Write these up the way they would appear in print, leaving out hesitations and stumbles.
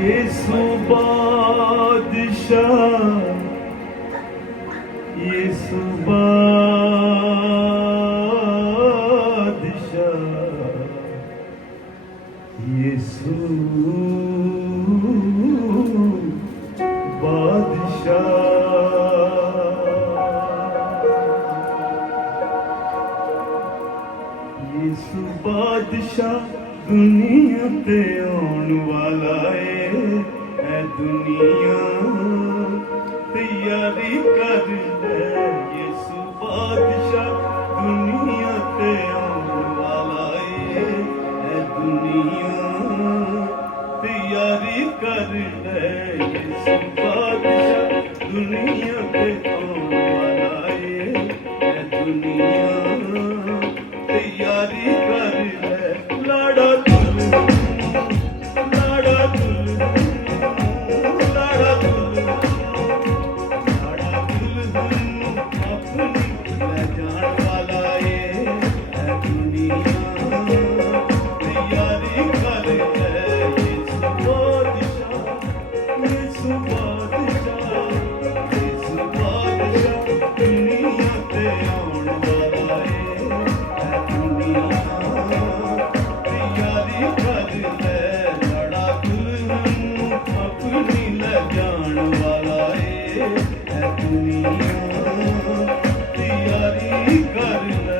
यीशु बादशाह, यीशु बादशाह, यीशु यीशु बादशाह दुनिया ते आने वाला है दुनिया तैयारी कर ले। यीशु बादशाह दुनिया ते आने वाला है दुनिया तैयारी कर ले। यीशु बादशाह दुनिया ते आने वाला है दुनिया तैयारी कर ले। लाड़ा दुल्हन, लाड़ा दुल्हन, लाड़ा दुल्हन, लाड़ा दुल्हन अपनी ले जान वाला ये है दुनिया तैयारी कर ले। यीशु बादशाह, यीशु बादशाह, यीशु बादशाह दुनिया ते आने वाला है दुनिया तैयारी कर ले। लड़ा दुल्हन अपनी ले जान वाला है दुनिया तैयारी कर ले।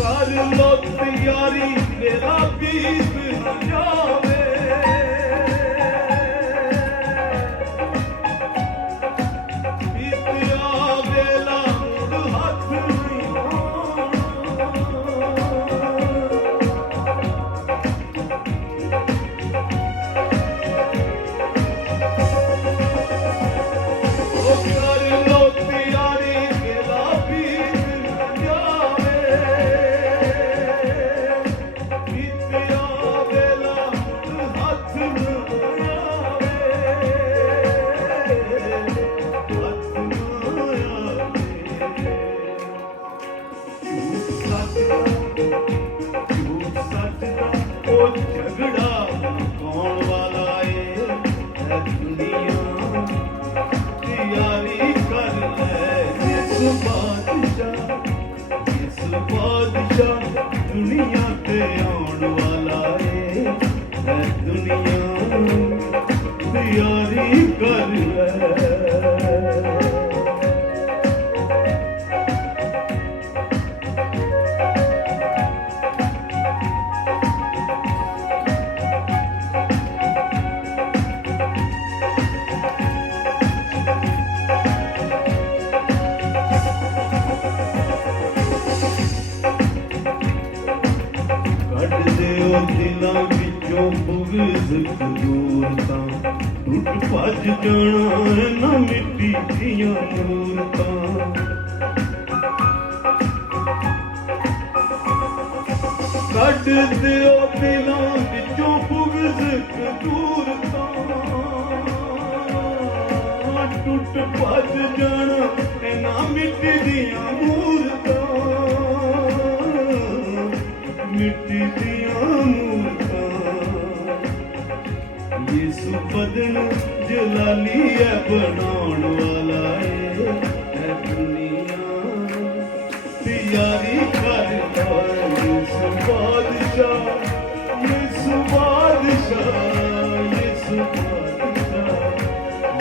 कर लो तैयारी मेरा बीत न जावे। बीतिया वेला मुड़ हाथ नहीं ओ कर लो तैयारी मेरा बीत न जावे। बीतिया वेला मुड़ हाथ न आवे, हाथ न आवे। झूठ सच दा ओ झगड़ा मुकाउण वाला है दुनिया तैयारी कर ले। यीशु बादशाह, यीशु बादशाह दुनिया ते आने वाला है दुनिया तैयारी कर ले। ਕੱਢ ਦਿਓ ਦਿਲਾਂ ਵਿੱਚੋਂ ਬੁਗਜ਼ ਕਦੂਰਤਾਂ, ਟੁੱਟ ਭੱਜ ਜਾਣਾ ਨਾ ਮਿੱਟੀ ਦੀਆਂ ਮੂਰਤਾਂ। ਕੱਢ ਦਿਓ ਦਿਲਾਂ ਵਿੱਚੋਂ ਬੁਗਜ਼ ਕਦੂਰਤਾਂ, ਟੁੱਟ ਭੱਜ ਜਾਣਾ ਨਾ ਮਿੱਟੀ ਦੀਆਂ ਮੂਰਤਾਂ। मिट्टी दिया मूर्तां यीशु बदन जलाली है बनाउण वाला है दुनिया तैयारी कर ले। यीशु बादशाह, यीशु बादशाह, यीशु बादशाह,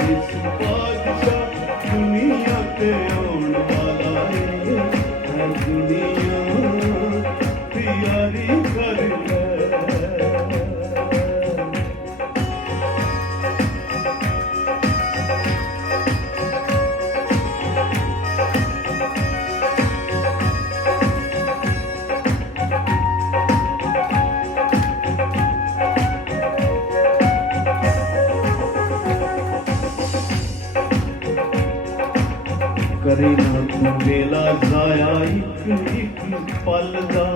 यीशु बादशाह दुनिया ते आने वाला है दुनिया तैयारी कर ले। करे ना तू वेला जाया एक एक पल दा।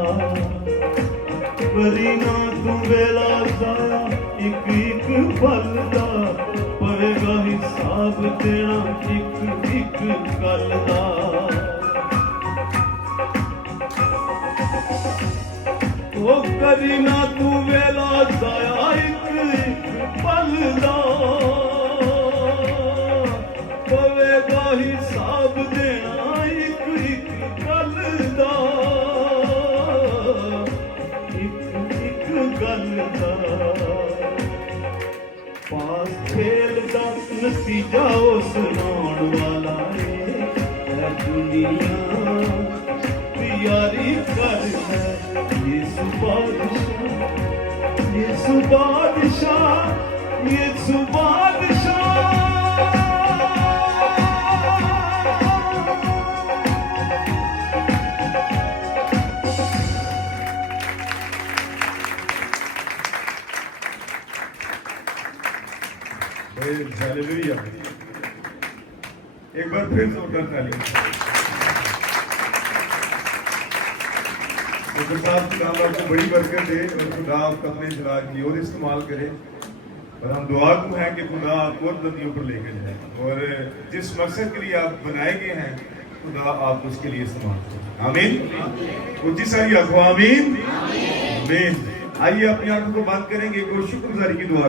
करी ना तू वेला जाया एक एक पल दा पवेगा हिसाब देना एक एक गल दा ओ करी ना तू वेला जाया एक एक पल दा पवेगा हिसाब देना एक एक गल दा पास खेल का नतीजा सुनाउण वाला है दुनिया तैयारी कर है यीशु बादशाह यीशु बादशाह यीशु बादशाह हालेलुया। एक बार फिर जोरदार ताली। तो साहब खुदा आपको बड़ी बरकत दे और खुदा आपका अपने इजलास की और इस्तेमाल करे और हम दुआ को हैं कि खुदा आपको और बुलंदियों पर लेकर जाए और जिस मकसद के लिए आप बनाए गए हैं खुदा आप उसके लिए इस्तेमाल करें। आमीन। ऊंची सारी आंखों आमीन आमीन। आइए अपनी आंखों को बंद करेंगे, एक और शुक्रगुजारी की दुआ